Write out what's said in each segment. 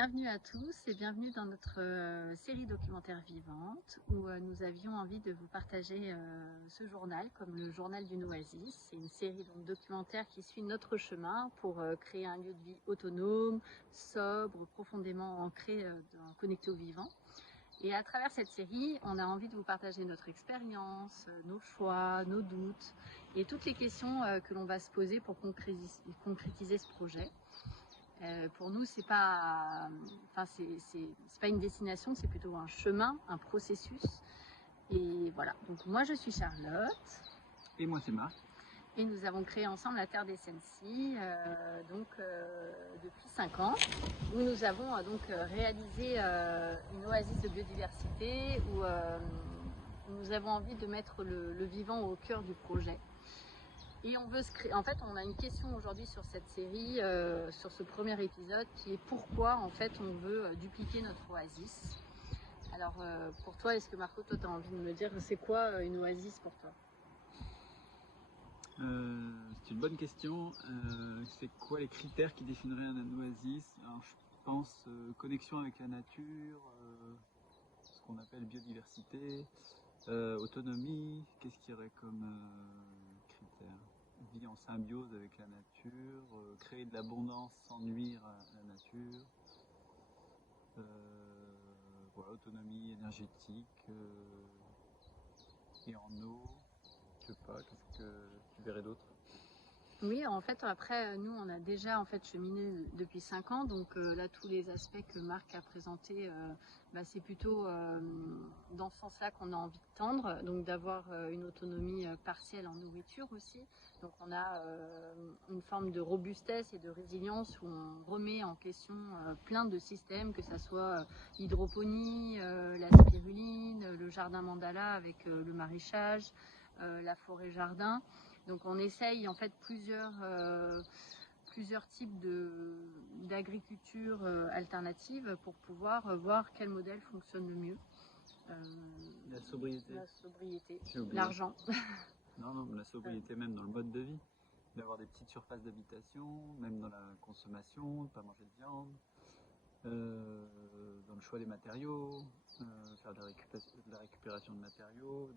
Bienvenue à tous et bienvenue dans notre série documentaire vivante où nous avions envie de vous partager ce journal comme le journal d'une oasis. C'est une série donc, documentaire qui suit notre chemin pour créer un lieu de vie autonome, sobre, profondément ancré, connecté au vivant. Et à travers cette série, on a envie de vous partager notre expérience, nos choix, nos doutes et toutes les questions que l'on va se poser pour concrétiser ce projet. Pour nous, c'est pas une destination, c'est plutôt un chemin, un processus. Et voilà. Donc moi, je suis Charlotte. Et moi, c'est Marc. Et nous avons créé ensemble la Terre des Sensi, depuis 5 ans, où nous avons réalisé une oasis de biodiversité où nous avons envie de mettre le vivant au cœur du projet. Et on veut se créer. En fait, on a une question aujourd'hui sur cette série, sur ce premier épisode, qui est pourquoi en fait on veut dupliquer notre oasis. Alors pour toi, est-ce que Marco, toi, tu as envie de me dire c'est quoi une oasis pour toi? C'est une bonne question. C'est quoi les critères qui définiraient un oasis? Alors, je pense connexion avec la nature, ce qu'on appelle biodiversité, autonomie. Qu'est-ce qu'il y aurait comme critères? Vie en symbiose avec la nature, créer de l'abondance sans nuire à la nature. Voilà, autonomie énergétique et en eau. Je sais pas, qu'est-ce que tu verrais d'autre? Oui, en fait, après, nous, on a déjà en fait cheminé depuis 5 ans, donc là, tous les aspects que Marc a présentés, c'est plutôt dans ce sens-là qu'on a envie de tendre, donc d'avoir une autonomie partielle en nourriture aussi. Donc on a une forme de robustesse et de résilience où on remet en question plein de systèmes, que ce soit l'hydroponie, la spiruline, le jardin mandala avec le maraîchage, la forêt-jardin. Donc on essaye en fait plusieurs types d'agriculture alternative pour pouvoir voir quel modèle fonctionne le mieux. La sobriété. L'argent. Non, la sobriété même dans le mode de vie. D'avoir des petites surfaces d'habitation, même dans la consommation, de ne pas manger de viande, dans le choix des matériaux, faire de la récupération de matériaux,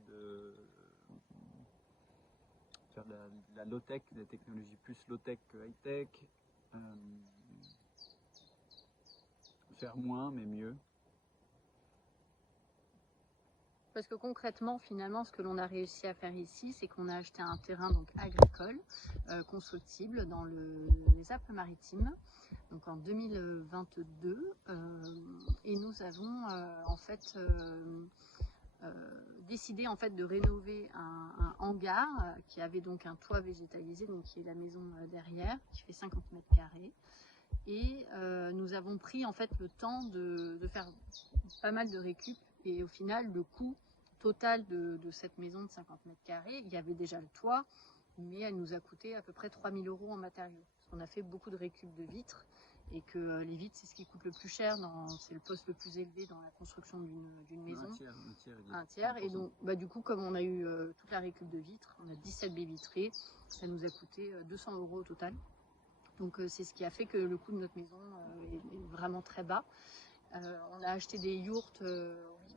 faire de la low-tech, des technologies plus low-tech que high-tech, faire moins mais mieux. Parce que concrètement, finalement, ce que l'on a réussi à faire ici, c'est qu'on a acheté un terrain donc agricole, constructible dans les Alpes-Maritimes, donc en 2022, et nous avons décidé en fait de rénover un hangar qui avait donc un toit végétalisé, donc qui est la maison derrière, qui fait 50 mètres carrés. Et nous avons pris en fait le temps de faire pas mal de récup, et au final le coût total de cette maison de 50 mètres carrés, il y avait déjà le toit, mais elle nous a coûté à peu près 3 000 € en matériaux. Parce qu'on a fait beaucoup de récup de vitres, et que les vitres c'est ce qui coûte le plus cher, c'est le poste le plus élevé dans la construction d'une maison. Un tiers. Et donc du coup, comme on a eu toute la récup de vitres, on a 17 baies vitrées, ça nous a coûté 200 € au total. Donc c'est ce qui a fait que le coût de notre maison est vraiment très bas. On a acheté des yourtes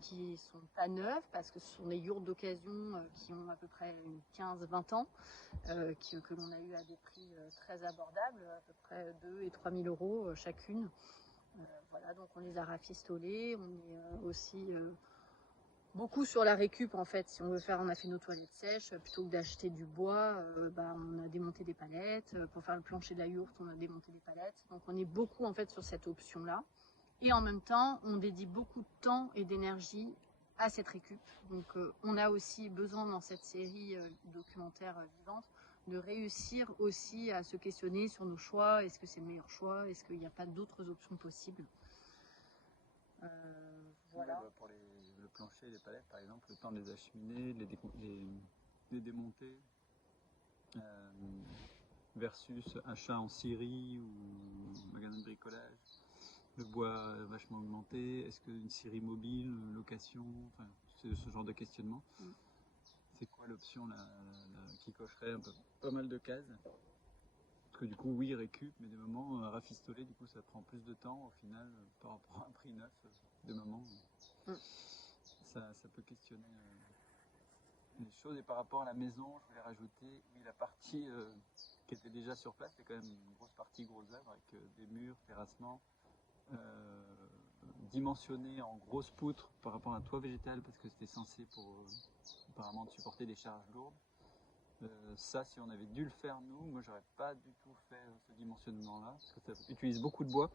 qui sont pas neuves, parce que ce sont des yourtes d'occasion qui ont à peu près 15-20 ans, que l'on a eu à des prix très abordables, à peu près 2 et 3 000 € chacune. Voilà, donc on les a rafistolées. On est aussi beaucoup sur la récup en fait. Si on veut faire, on a fait nos toilettes sèches, plutôt que d'acheter du bois, on a démonté des palettes. Pour faire le plancher de la yourte, on a démonté des palettes. Donc on est beaucoup en fait sur cette option là. Et en même temps, on dédie beaucoup de temps et d'énergie à cette récup. Donc on a aussi besoin dans cette série documentaire vivante de réussir aussi à se questionner sur nos choix. Est-ce que c'est le meilleur choix? Est-ce qu'il n'y a pas d'autres options possibles? Voilà. Ouais, pour le plancher et les palettes par exemple, le temps de les acheminer, les démonter, versus achat en scierie ou magasin de bricolage. Le bois vachement augmenté, est-ce qu'une scierie mobile, location, enfin, c'est ce genre de questionnement. C'est quoi l'option qui cocherait pas mal de cases? Parce que du coup, oui, récup, mais des moments, rafistoler, du coup, ça prend plus de temps au final par rapport à un prix neuf. De moments, ça peut questionner les choses. Et par rapport à la maison, je voulais rajouter, oui, la partie qui était déjà sur place, c'est quand même une grosse partie gros œuvre avec des murs, terrassements, dimensionné en grosses poutres par rapport à un toit végétal parce que c'était censé pour apparemment de supporter des charges lourdes. Ça, si on avait dû le faire nous, moi j'aurais pas du tout fait ce dimensionnement-là parce que ça utilise beaucoup de bois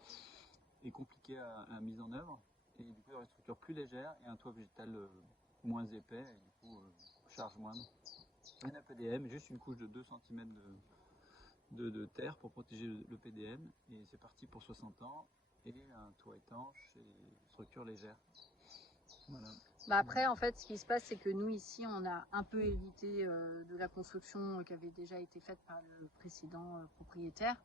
et compliqué à mise en œuvre. Et du coup, il y aurait une structure plus légère et un toit végétal moins épais et du coup charge moindre. Un PDM, juste une couche de 2 cm de terre pour protéger le PDM et c'est parti pour 60 ans et un toit étanche et structure légère. Voilà. Bah après, en fait, ce qui se passe, c'est que nous, ici, on a un peu évité de la construction qui avait déjà été faite par le précédent propriétaire.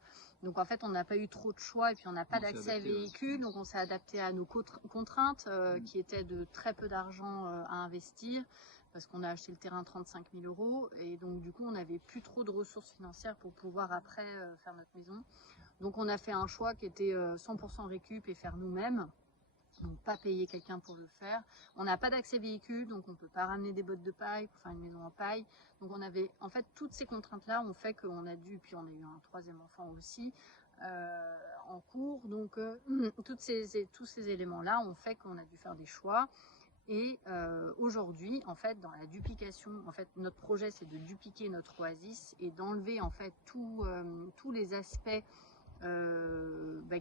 Donc, en fait, on n'a pas eu trop de choix et puis on n'a pas d'accès à véhicules. Donc, on s'est adapté à nos contraintes qui étaient de très peu d'argent à investir parce qu'on a acheté le terrain 35 000 euros. Et donc, du coup, on n'avait plus trop de ressources financières pour pouvoir après faire notre maison. Donc, on a fait un choix qui était 100% récup et faire nous-mêmes. Donc pas payer quelqu'un pour le faire. On n'a pas d'accès véhicule, donc on ne peut pas ramener des bottes de paille pour faire une maison en paille. Donc on avait, en fait, toutes ces contraintes-là ont fait qu'on a dû, puis on a eu un troisième enfant aussi en cours. Donc tous ces éléments-là ont fait qu'on a dû faire des choix. Et aujourd'hui, en fait, dans la duplication, en fait, notre projet c'est de dupliquer notre oasis et d'enlever en fait tous les aspects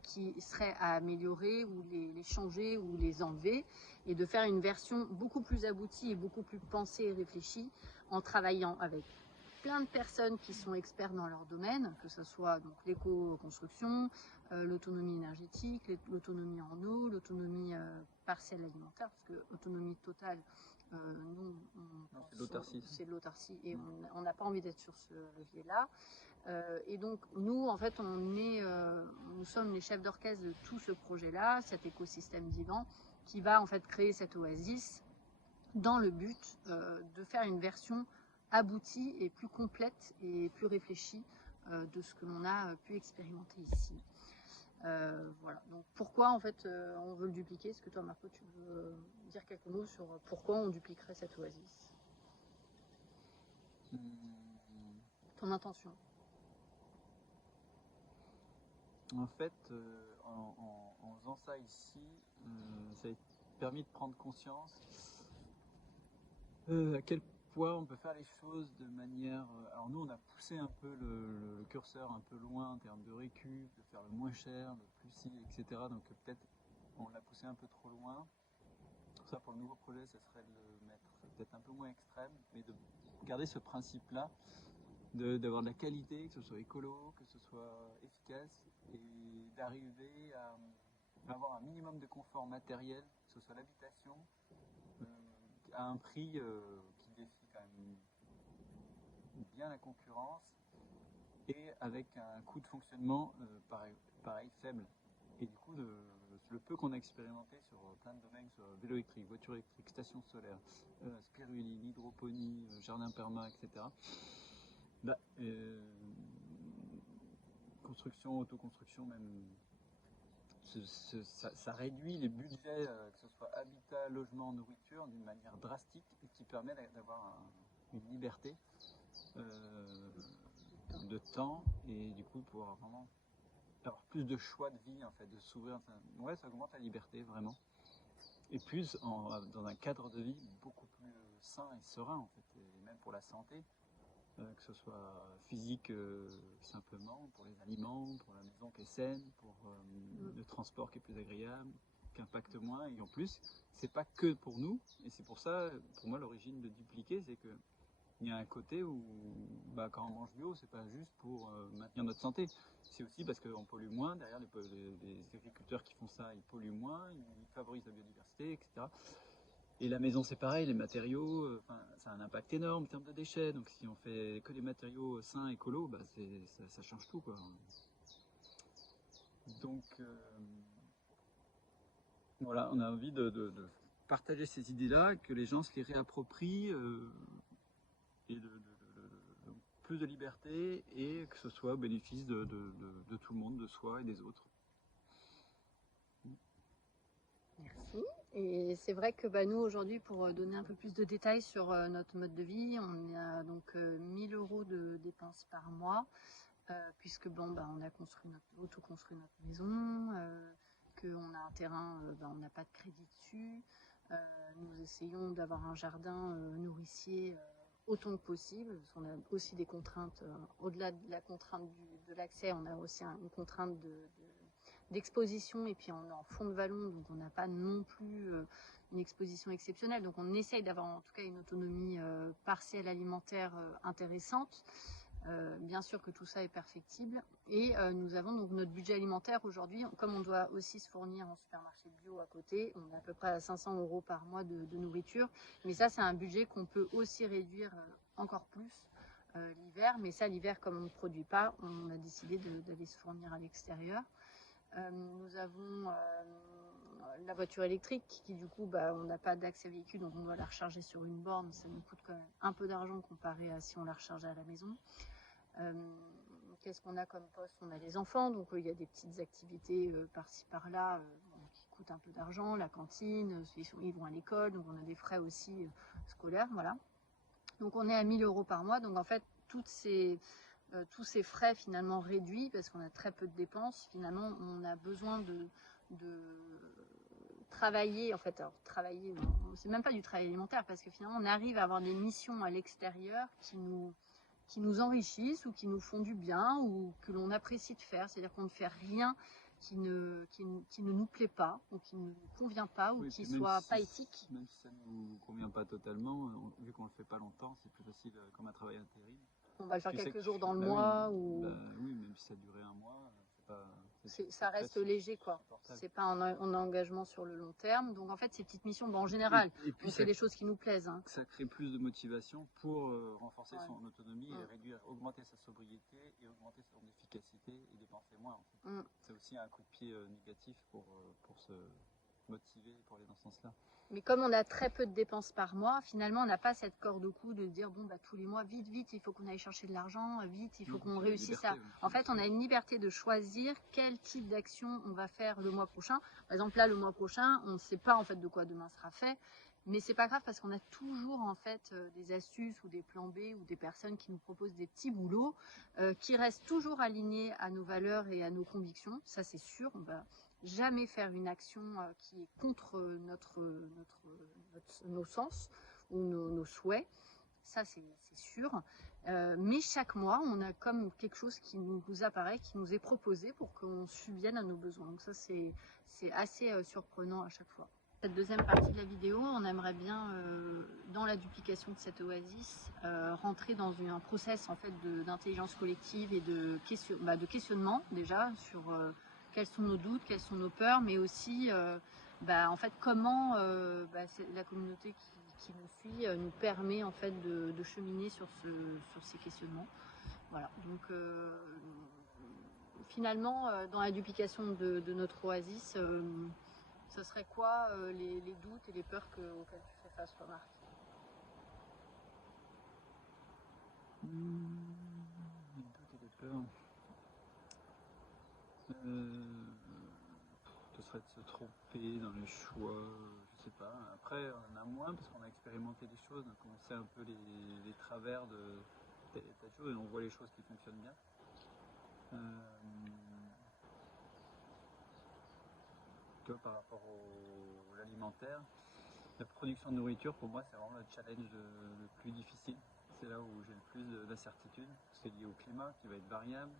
qui seraient à améliorer ou les changer ou les enlever et de faire une version beaucoup plus aboutie et beaucoup plus pensée et réfléchie en travaillant avec plein de personnes qui sont experts dans leur domaine, que ce soit donc l'éco-construction, l'autonomie énergétique, l'autonomie en eau, l'autonomie partielle alimentaire, parce que autonomie totale, nous, c'est l'autarcie et on n'a pas envie d'être sur ce levier-là. Et donc nous, en fait, nous sommes les chefs d'orchestre de tout ce projet-là, cet écosystème vivant qui va en fait créer cette oasis dans le but de faire une version aboutie et plus complète et plus réfléchie de ce que l'on a pu expérimenter ici. Voilà. Donc pourquoi en fait on veut le dupliquer? Est-ce que toi, Marco, tu veux dire quelques mots sur pourquoi on dupliquerait cette oasis? Ton intention? En fait, en faisant ça ici, ça a permis de prendre conscience à quel point on peut faire les choses de manière... alors nous, on a poussé un peu le curseur un peu loin en termes de récup, de faire le moins cher, le plus si, etc. Donc peut-être on l'a poussé un peu trop loin. Pour ça, pour le nouveau projet, ça serait de le mettre peut-être un peu moins extrême, mais de garder ce principe-là, d'avoir de la qualité, que ce soit écolo, que ce soit efficace, et d'arriver à avoir un minimum de confort matériel, que ce soit l'habitation, à un prix qui défie quand même bien la concurrence, et avec un coût de fonctionnement pareil faible. Et du coup, le peu qu'on a expérimenté sur plein de domaines, sur vélo électrique, voiture électrique, station solaire, spiruline, hydroponie, jardin perma, etc., construction, autoconstruction même, ça réduit les budgets, que ce soit habitat, logement, nourriture, d'une manière drastique et qui permet d'avoir une liberté de temps et du coup pouvoir vraiment avoir plus de choix de vie en fait, de s'ouvrir. Ouais, ça augmente la liberté vraiment. Et plus dans un cadre de vie beaucoup plus sain et serein en fait, et même pour la santé. Que ce soit physique simplement, pour les aliments, pour la maison qui est saine, pour le transport qui est plus agréable, qui impacte moins. Et en plus, c'est pas que pour nous. Et c'est pour ça, pour moi, l'origine de dupliquer, c'est que il y a un côté où, quand on mange bio, c'est pas juste pour maintenir notre santé. C'est aussi parce qu'on pollue moins. Derrière, les agriculteurs qui font ça, ils polluent moins, ils favorisent la biodiversité, etc. Et la maison, c'est pareil, les matériaux, ça a un impact énorme en termes de déchets. Donc si on fait que des matériaux sains, écolos, ça change tout, quoi. Donc voilà, on a envie de partager ces idées-là, que les gens se les réapproprient et de plus de liberté et que ce soit au bénéfice de tout le monde, de soi et des autres. Merci. Et c'est vrai que nous aujourd'hui, pour donner un peu plus de détails sur notre mode de vie, on a donc 1000 € de dépenses par mois, puisque on a auto-construit notre maison, qu'on a un terrain, on n'a pas de crédit dessus. Nous essayons d'avoir un jardin nourricier autant que possible, parce qu'on a aussi des contraintes, au-delà de la contrainte de l'accès, on a aussi une contrainte d'exposition, et puis on est en fond de vallon, donc on n'a pas non plus une exposition exceptionnelle, donc on essaye d'avoir en tout cas une autonomie partielle alimentaire intéressante. Bien sûr que tout ça est perfectible, et nous avons donc notre budget alimentaire aujourd'hui, comme on doit aussi se fournir en supermarché bio à côté, on est à peu près à 500 € par mois de nourriture, mais ça c'est un budget qu'on peut aussi réduire encore plus l'hiver, mais ça l'hiver, comme on ne produit pas, on a décidé d'aller se fournir à l'extérieur. Nous avons la voiture électrique qui du coup on n'a pas d'accès véhicule, donc on doit la recharger sur une borne, ça nous coûte quand même un peu d'argent comparé à si on la rechargeait à la maison. Qu'est-ce qu'on a comme poste? On a les enfants, donc il y a des petites activités par-ci par-là qui coûtent un peu d'argent, la cantine, ils vont à l'école, donc on a des frais aussi scolaires, voilà. Donc on est à 1000 € par mois, donc en fait tous ces frais finalement réduits, parce qu'on a très peu de dépenses, finalement on a besoin de travailler, en fait, alors travailler, c'est même pas du travail alimentaire, parce que finalement on arrive à avoir des missions à l'extérieur qui nous enrichissent ou qui nous font du bien ou que l'on apprécie de faire, c'est-à-dire qu'on ne fait rien qui ne nous plaît pas ou qui ne nous convient pas ou qui soit pas éthique. Même si ça ne nous convient pas totalement, vu qu'on ne le fait pas longtemps, c'est plus facile comme un travail intérim. On va le faire quelques jours dans le mois. Oui, même si ça durait un mois, ça reste léger, quoi. C'est pas un engagement sur le long terme. Donc en fait, ces petites missions, en général, on fait des choses qui nous plaisent. Ça crée plus de motivation pour renforcer son autonomie et augmenter sa sobriété et augmenter son efficacité et dépenser moins. En fait. C'est aussi un coup de pied négatif pour se motiver pour aller dans ce sens-là. Mais comme on a très peu de dépenses par mois, finalement, on n'a pas cette corde au cou de dire tous les mois, vite, il faut qu'on aille chercher de l'argent, vite, il faut qu'on réussisse ça. En fait, on a une liberté de choisir quel type d'action on va faire le mois prochain. Par exemple, là, le mois prochain, on ne sait pas en fait de quoi demain sera fait, mais c'est pas grave parce qu'on a toujours en fait des astuces ou des plans B ou des personnes qui nous proposent des petits boulots qui restent toujours alignés à nos valeurs et à nos convictions. Ça, c'est sûr. On va jamais faire une action qui est contre nos sens ou nos souhaits, ça c'est sûr, mais chaque mois on a comme quelque chose qui nous apparaît, qui nous est proposé pour qu'on subvienne à nos besoins, donc ça c'est assez surprenant à chaque fois. Cette deuxième partie de la vidéo, on aimerait bien, dans la duplication de cette oasis, rentrer dans un process en fait d'intelligence collective et de questionnement déjà sur quels sont nos doutes, quelles sont nos peurs, mais aussi en fait comment la communauté qui nous suit nous permet en fait de cheminer sur ces questionnements. Voilà. Donc finalement dans la duplication de notre oasis, ce serait quoi les doutes et les peurs auxquels tu fais face, Marc? Les doutes et les peurs. Ce serait de se tromper dans les choix, je sais pas. Après, on en a moins parce qu'on a expérimenté des choses, on sait un peu les travers de telle et telle chose et on voit les choses qui fonctionnent bien. Par rapport à l'alimentaire, la production de nourriture, pour moi, c'est vraiment le challenge le plus difficile. C'est là où j'ai le plus d'incertitude. C'est lié au climat qui va être variable,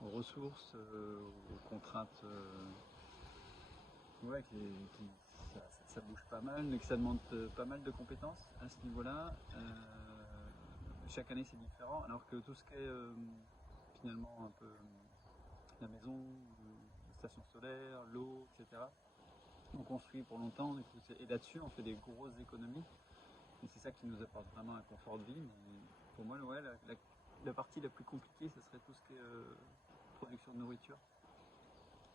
aux ressources, aux contraintes. Ça bouge pas mal, mais que ça demande pas mal de compétences à ce niveau-là. Chaque année c'est différent, alors que tout ce qui est finalement un peu la maison, la station solaire, l'eau, etc. On construit pour longtemps, et là-dessus on fait des grosses économies. Et c'est ça qui nous apporte vraiment un confort de vie. Mais pour moi, la partie la plus compliquée, ce serait tout ce qui est production de nourriture.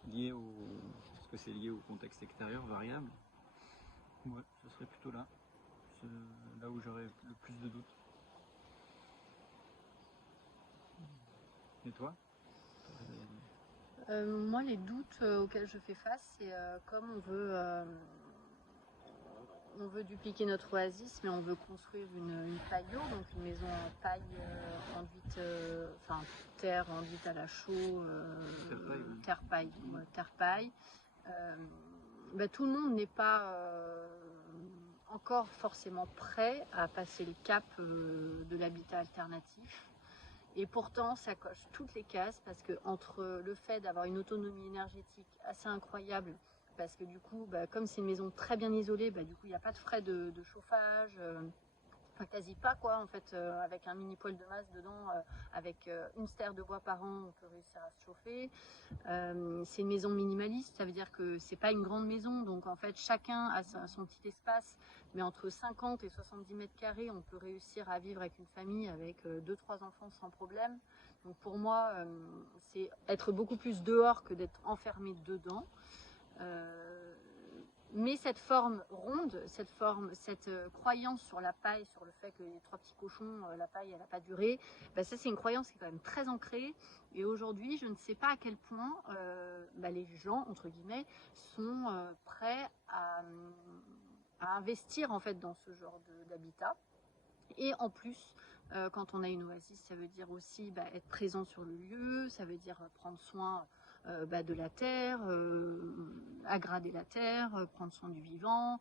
Parce que c'est lié au contexte extérieur variable. Ouais, ce serait plutôt là. C'est là où j'aurais le plus de doutes. Et toi? Moi, les doutes auxquels je fais face, c'est comme on veut dupliquer notre oasis, mais on veut construire une paillot, donc une maison en paille enduite, enfin terre enduite à la chaux, terre-paille. Ouais, terre-paille. Tout le monde n'est pas encore forcément prêt à passer le cap de l'habitat alternatif. Et pourtant, ça coche toutes les cases parce que entre le fait d'avoir une autonomie énergétique assez incroyable, parce que du coup, comme c'est une maison très bien isolée, du coup, il n'y a pas de frais de chauffage, enfin, quasi pas quoi, en fait, avec un mini poêle de masse dedans, avec une stère de bois par an, on peut réussir à se chauffer. C'est une maison minimaliste, ça veut dire que c'est pas une grande maison, donc en fait, chacun a son petit espace, mais entre 50 et 70 mètres carrés, on peut réussir à vivre avec une famille avec 2-3 enfants sans problème. Donc pour moi, c'est être beaucoup plus dehors que d'être enfermé dedans. Mais cette forme ronde, cette croyance sur la paille, sur le fait que les 3 petits cochons, la paille, elle n'a pas duré, ça c'est une croyance qui est quand même très ancrée. Et aujourd'hui, je ne sais pas à quel point les gens, entre guillemets, sont prêts à investir en fait dans ce genre d'habitat. Et en plus, quand on a une oasis, ça veut dire aussi être présent sur le lieu, ça veut dire prendre soin de la terre, agrader la terre, prendre soin du vivant.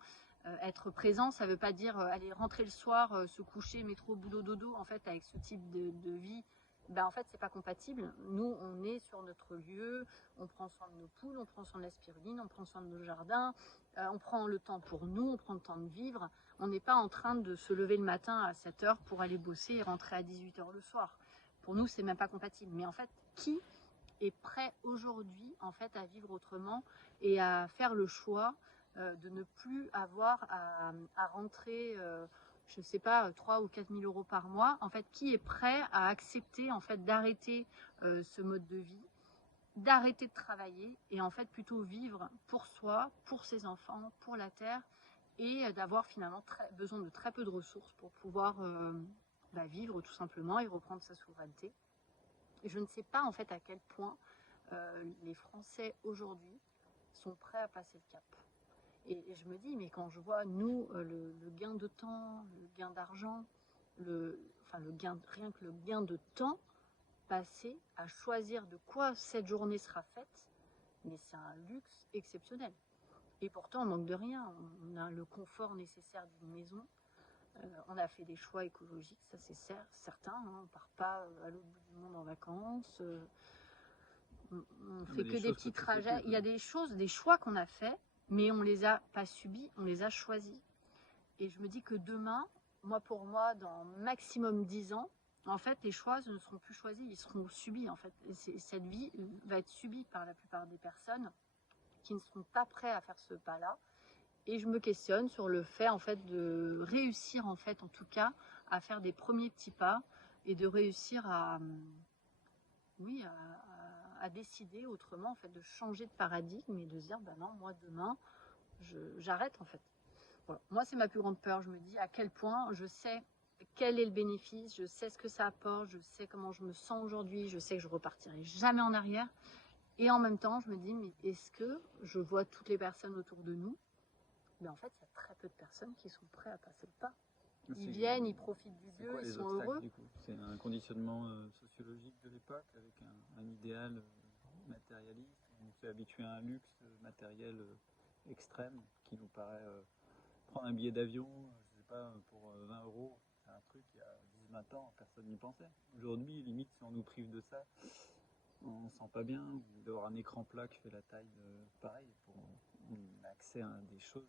Être présent, ça ne veut pas dire aller rentrer le soir, se coucher, métro, boulot, dodo. En fait, avec ce type de vie, en fait, c'est pas compatible. Nous, on est sur notre lieu, on prend soin de nos poules, on prend soin de la spiruline, on prend soin de nos jardins, on prend le temps pour nous, on prend le temps de vivre. On n'est pas en train de se lever le matin à 7 h pour aller bosser et rentrer à 18 h le soir. Pour nous, c'est même pas compatible. Mais en fait, qui est prêt aujourd'hui en fait à vivre autrement et à faire le choix de ne plus avoir à rentrer je sais pas 3 ou 4 000 euros par mois. En fait, qui est prêt à accepter en fait d'arrêter ce mode de vie, d'arrêter de travailler et en fait plutôt vivre pour soi, pour ses enfants, pour la terre, et d'avoir finalement besoin de très peu de ressources pour pouvoir vivre tout simplement et reprendre sa souveraineté. Et je ne sais pas en fait à quel point les Français aujourd'hui sont prêts à passer le cap. Et je me dis, mais quand je vois nous le gain de temps, le gain d'argent, rien que le gain de temps passé à choisir de quoi cette journée sera faite, mais c'est un luxe exceptionnel. Et pourtant, on manque de rien. On a le confort nécessaire d'une maison. On a fait des choix écologiques, ça c'est certain. On ne part pas à l'autre bout du monde en vacances. On fait que des petits trajets. Il y a des choses, des choix qu'on a faits, mais on ne les a pas subis, on les a choisis. Et je me dis que demain, pour moi, dans maximum 10 ans, en fait, les choix ne seront plus choisis, ils seront subis. En fait, cette vie va être subie par la plupart des personnes qui ne seront pas prêts à faire ce pas-là. Et je me questionne sur le fait en fait de réussir en fait en tout cas à faire des premiers petits pas et de réussir à décider autrement en fait, de changer de paradigme et de se dire non, moi demain j'arrête en fait. Voilà. Moi c'est ma plus grande peur, je me dis à quel point je sais quel est le bénéfice, je sais ce que ça apporte, je sais comment je me sens aujourd'hui, je sais que je repartirai jamais en arrière. Et en même temps, je me dis, mais est-ce que je vois toutes les personnes autour de nous? Mais en fait, il y a très peu de personnes qui sont prêtes à passer le pas. Ils viennent, ils profitent du lieu, ils sont heureux. C'est un conditionnement sociologique de l'époque avec un idéal matérialiste. On s'est habitué à un luxe matériel extrême qui nous paraît prendre un billet d'avion, je sais pas, pour 20 €. C'est un truc, il y a 10-20 ans, personne n'y pensait. Aujourd'hui, limite, si on nous prive de ça, on sent pas bien, ou d'avoir un écran plat qui fait la taille pareil, pour accès à des choses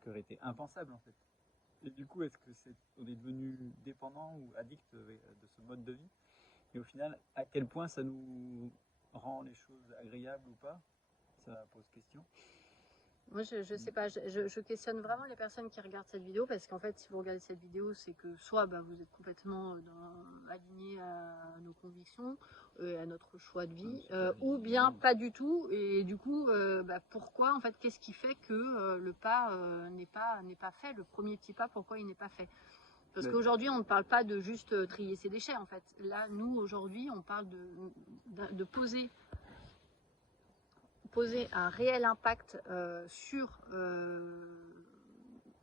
qui auraient été impensables en fait. Et du coup, est-ce que on est devenu dépendant ou addict de ce mode de vie? Et au final, à quel point ça nous rend les choses agréables ou pas? Ça pose question. Moi, je sais pas, je questionne vraiment les personnes qui regardent cette vidéo parce qu'en fait, si vous regardez cette vidéo, c'est que soit vous êtes complètement aligné à nos convictions, à notre choix de vie, ou bien pas du tout. Et du coup, pourquoi en fait, qu'est-ce qui fait que le pas n'est pas fait, le premier petit pas, pourquoi il n'est pas fait? Parce Mais- qu'aujourd'hui, on ne parle pas de juste trier ses déchets, en fait. Là, nous, aujourd'hui, on parle de poser un réel impact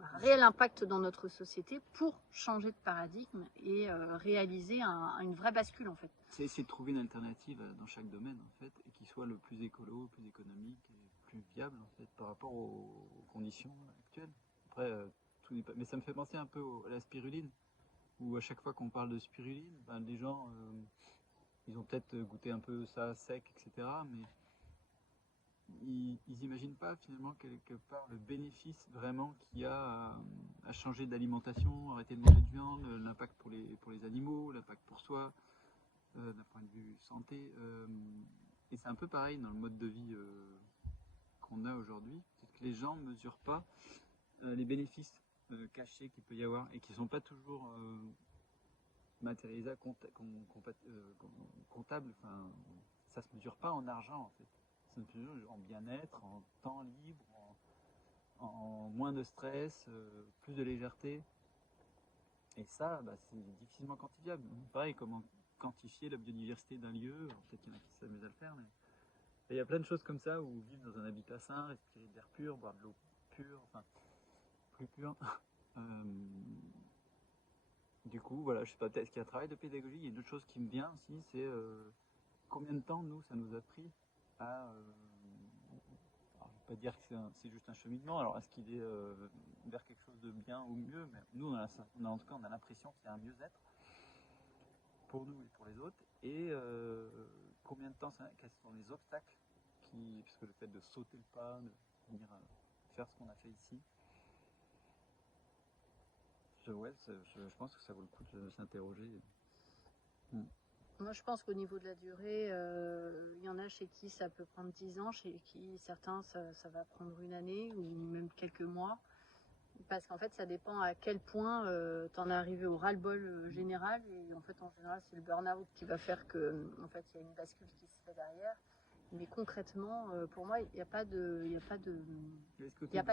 un réel impact dans notre société pour changer de paradigme et réaliser une vraie bascule, en fait. C'est essayer de trouver une alternative dans chaque domaine, en fait, et qui soit le plus écolo, plus économique et plus viable, en fait, par rapport aux conditions actuelles. Après, tout n'est pas... Mais ça me fait penser un peu à la spiruline, où à chaque fois qu'on parle de spiruline, ben, les gens, ils ont peut-être goûté un peu ça sec, etc., mais ils n'imaginent pas finalement quelque part le bénéfice vraiment qu'il y a à changer d'alimentation, arrêter de manger de viande, l'impact pour les animaux, l'impact pour soi, d'un point de vue santé. Et c'est un peu pareil dans le mode de vie qu'on a aujourd'hui, c'est que les gens ne mesurent pas les bénéfices cachés qu'il peut y avoir et qui ne sont pas toujours matérialisables, comptables. Enfin, ça ne se mesure pas en argent en fait. Ça se mesure en bien-être, en temps libre, en moins de stress, plus de légèreté. Et ça, bah, c'est difficilement quantifiable. Pareil, comment quantifier la biodiversité d'un lieu, peut-être qu'il y en a qui s'amusent à le faire, mais il y a plein de choses comme ça où vivre dans un habitat sain, respirer de l'air pur, boire de l'eau pure, enfin plus pure. Du coup, voilà, je sais pas, peut-être qu'il y a un travail de pédagogie. Il y a une autre chose qui me vient aussi, c'est combien de temps nous ça nous a pris à alors, je ne vais pas dire que c'est juste un cheminement. Alors, est-ce qu'il est vers quelque chose de bien ou mieux? Mais nous, en tout cas, on a l'impression qu'il y a un mieux-être pour nous et pour les autres. Et combien de temps, quels sont les obstacles puisque le fait de sauter le pas, de venir faire ce qu'on a fait ici, je pense que ça vaut le coup de s'interroger. Moi, je pense qu'au niveau de la durée, il y en a chez qui ça peut prendre 10 ans, chez qui certains, ça va prendre une année ou même quelques mois. Parce qu'en fait, ça dépend à quel point tu en es arrivé au ras-le-bol général. Et en fait, en général, c'est le burn-out qui va faire que, en fait, il y a une bascule qui se fait derrière. Mais concrètement, pour moi, il n'y a pas de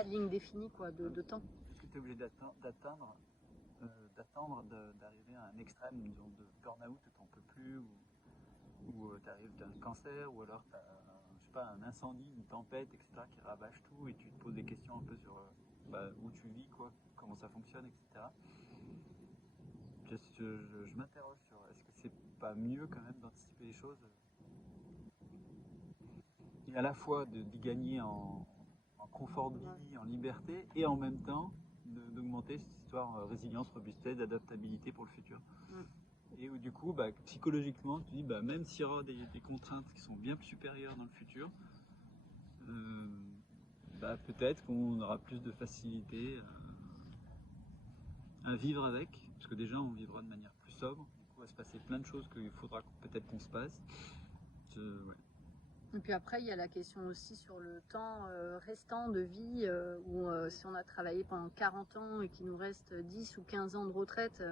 ligne définie quoi, de temps. Est-ce que tu es obligé d'attendre d'arriver à un extrême, disons, de burn-out, tu n'en peux plus, ou tu arrives, tu as un cancer, ou alors tu as je sais pas, un incendie, une tempête, etc., qui rabâche tout, et tu te poses des questions un peu sur où tu vis, quoi, comment ça fonctionne, etc. Je m'interroge sur est-ce que c'est pas mieux quand même d'anticiper les choses et à la fois d'y gagner en confort de vie, en liberté, et en même temps d'augmenter cette histoire résilience, robustesse, adaptabilité pour le futur. Et où du coup, psychologiquement, tu dis, même s'il y aura des contraintes qui sont bien plus supérieures dans le futur, peut-être qu'on aura plus de facilité à vivre avec, parce que déjà on vivra de manière plus sobre, du coup il va se passer plein de choses qu'il faudra peut-être qu'on se passe. Ouais. Et puis après, il y a la question aussi sur le temps restant de vie, où si on a travaillé pendant 40 ans et qu'il nous reste 10 ou 15 ans de retraite,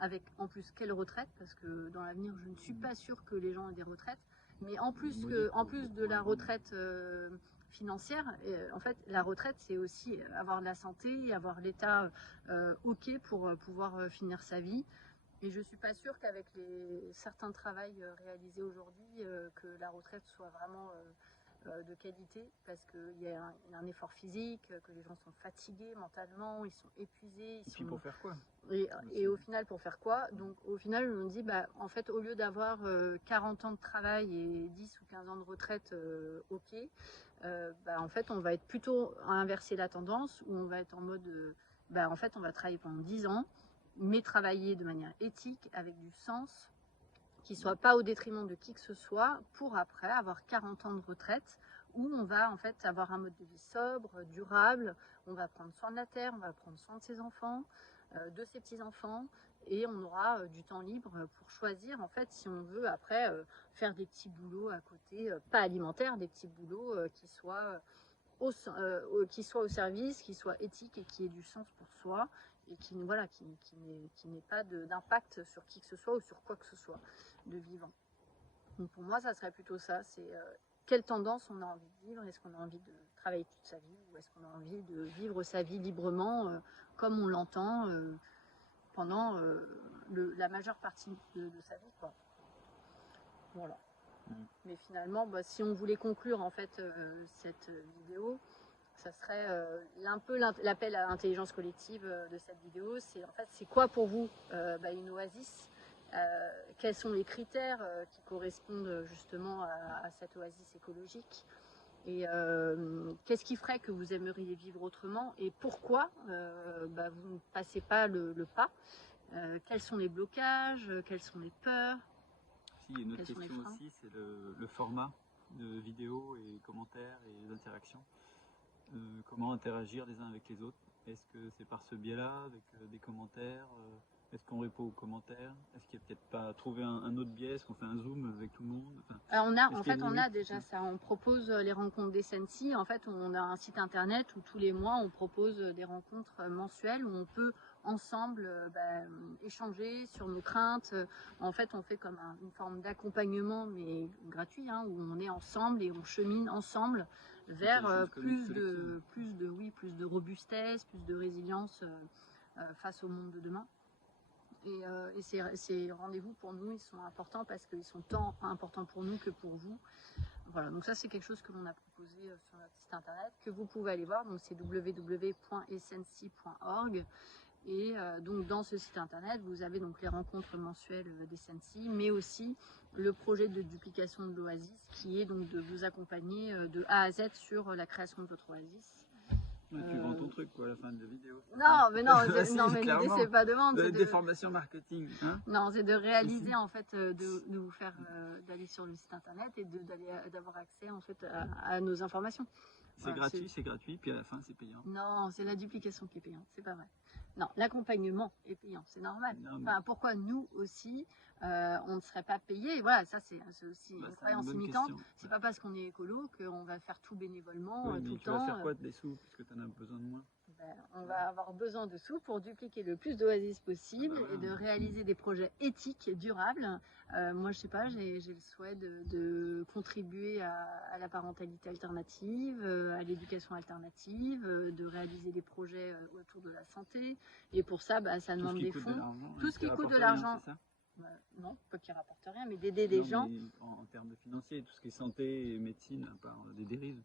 avec en plus quelle retraite, parce que dans l'avenir, je ne suis pas sûre que les gens aient des retraites, mais en plus de la retraite financière, en fait, la retraite, c'est aussi avoir de la santé, avoir l'état OK pour pouvoir finir sa vie. Et je ne suis pas sûre qu'avec certains travaux réalisés aujourd'hui, que la retraite soit vraiment de qualité, parce qu'il y a un effort physique, que les gens sont fatigués mentalement, ils sont épuisés. Puis pour faire quoi? Et au final, pour faire quoi? Donc au final, on dit, en fait, au lieu d'avoir 40 ans de travail et 10 ou 15 ans de retraite, OK, en fait, on va être plutôt à inverser la tendance, où on va être en mode, en fait, on va travailler pendant 10 ans, mais travailler de manière éthique, avec du sens, qui ne soit pas au détriment de qui que ce soit, pour après avoir 40 ans de retraite, où on va en fait avoir un mode de vie sobre, durable, on va prendre soin de la terre, on va prendre soin de ses enfants, de ses petits-enfants, et on aura du temps libre pour choisir, en fait, si on veut après faire des petits boulots à côté, pas alimentaires, des petits boulots qui soient au service, qui soient éthiques et qui aient du sens pour soi, et qui n'ait pas d'impact sur qui que ce soit ou sur quoi que ce soit de vivant. Donc pour moi, ça serait plutôt ça, c'est quelle tendance on a envie de vivre. Est-ce qu'on a envie de travailler toute sa vie, ou est-ce qu'on a envie de vivre sa vie librement, comme on l'entend, pendant la majeure partie de sa vie, quoi. Voilà. Mais finalement, si on voulait conclure en fait cette vidéo, ça serait un peu l'appel à l'intelligence collective de cette vidéo. C'est en fait, c'est quoi pour vous une oasis? Quels sont les critères qui correspondent justement à cette oasis écologique? Et qu'est-ce qui ferait que vous aimeriez vivre autrement? Et pourquoi vous ne passez pas le pas? Quels sont les blocages? Quelles sont les peurs? Si, une autre question aussi, c'est le format de vidéos et commentaires et les interactions. Comment interagir les uns avec les autres? Est-ce que c'est par ce biais-là, avec des commentaires? Est-ce qu'on répond aux commentaires? Est-ce qu'il n'y a peut-être pas trouvé un autre biais? Est-ce qu'on fait un zoom avec tout le monde? On a déjà ça. On propose les rencontres des Sensi. En fait, on a un site internet où tous les mois, on propose des rencontres mensuelles où on peut ensemble échanger sur nos craintes. En fait, on fait comme une forme d'accompagnement, mais gratuit, où on est ensemble et on chemine ensemble vers plus de robustesse, plus de résilience face au monde de demain. Et ces rendez-vous pour nous, ils sont importants parce qu'ils sont tant importants pour nous que pour vous. Voilà, donc ça c'est quelque chose que l'on a proposé sur notre site internet, que vous pouvez aller voir, donc c'est www.essensi.org. Et donc dans ce site internet, vous avez donc les rencontres mensuelles des Sensi, mais aussi le projet de duplication de l'Oasis, qui est donc de vous accompagner de A à Z sur la création de votre Oasis. Ouais, tu vends ton truc quoi, à la fin de la vidéo. Non, mais l'idée c'est pas de vendre. Des formations marketing. Hein, non, c'est de réaliser en fait, de vous faire d'aller sur le site internet et d'avoir accès en fait à nos informations. C'est gratuit, puis à la fin c'est payant. Non, c'est la duplication qui est payante, c'est pas vrai. Non, l'accompagnement est payant, c'est normal. Non, mais... pourquoi nous aussi, on ne serait pas payé? Voilà, ça c'est aussi une croyance limitante. C'est pas parce qu'on est écolo qu'on va faire tout bénévolement tout le temps. Tu vas faire quoi des sous, puisque tu en as besoin de moins? On va avoir besoin de sous pour dupliquer le plus d'oasis possible et de réaliser des projets éthiques, durables. Moi, je sais pas, j'ai le souhait de contribuer à la parentalité alternative, à l'éducation alternative, de réaliser des projets autour de la santé. Et pour ça, ça demande des fonds. Tout ce qui coûte de l'argent. Non, pas qui rapporte rien, mais d'aider des gens. En termes de financier, tout ce qui est santé et médecine, à part des dérives.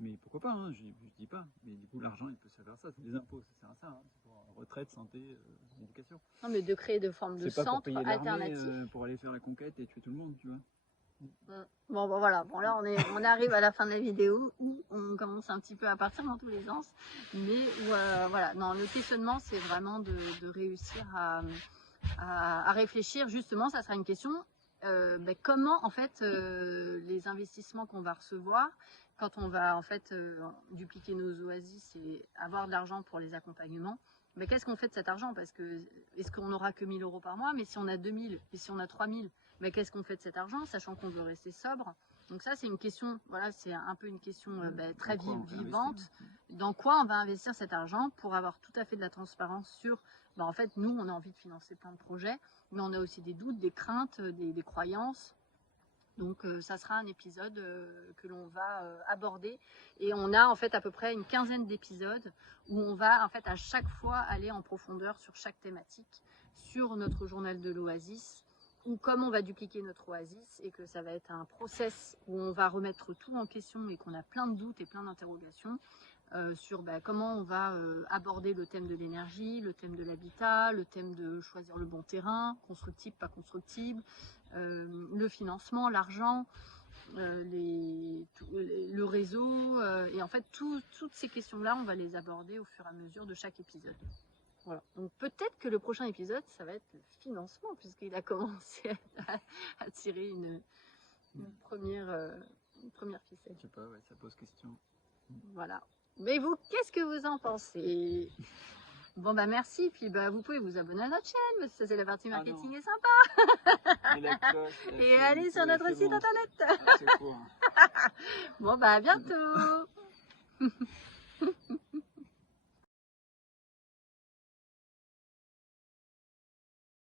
Mais pourquoi pas, je dis pas. Mais du coup, l'argent, il peut servir à ça. C'est des impôts, ça sert à ça. C'est pour retraite, santé, éducation. Non, mais de créer des formes de centres alternatifs. Pour aller faire la conquête et tuer tout le monde, tu vois. Bon, voilà. Bon, là, on arrive à la fin de la vidéo où on commence un petit peu à partir dans tous les sens. Mais voilà, non, le questionnement, c'est vraiment de réussir à réfléchir. Justement, ça sera une question. Comment, en fait, les investissements qu'on va recevoir, quand on va en fait dupliquer nos oasis et avoir de l'argent pour les accompagnements, qu'est-ce qu'on fait de cet argent? Parce que est-ce qu'on n'aura que 1 000 € par mois? Mais si on a 2 000 et si on a 3 000, qu'est-ce qu'on fait de cet argent, sachant qu'on veut rester sobre? Donc ça, c'est une question, voilà, c'est un peu une question très vivante. Dans quoi on va investir cet argent pour avoir tout à fait de la transparence sur, en fait, nous, on a envie de financer plein de projets, mais on a aussi des doutes, des craintes, des croyances. Donc ça sera un épisode que l'on va aborder, et on a en fait à peu près une quinzaine d'épisodes où on va en fait à chaque fois aller en profondeur sur chaque thématique, sur notre journal de l'Oasis, ou comme on va dupliquer notre Oasis, et que ça va être un process où on va remettre tout en question et qu'on a plein de doutes et plein d'interrogations sur comment on va aborder le thème de l'énergie, le thème de l'habitat, le thème de choisir le bon terrain, constructible, pas constructible, le financement, l'argent, le réseau, et en fait toutes ces questions-là, on va les aborder au fur et à mesure de chaque épisode. Voilà. Donc peut-être que le prochain épisode, ça va être le financement, puisqu'il a commencé à tirer une première ficelle. Je sais pas, ça pose question. Voilà. Mais vous, qu'est-ce que vous en pensez? Bon, merci, puis vous pouvez vous abonner à notre chaîne, parce que ça c'est la partie marketing est sympa. Et allez sur notre site internet. Bon, à bientôt.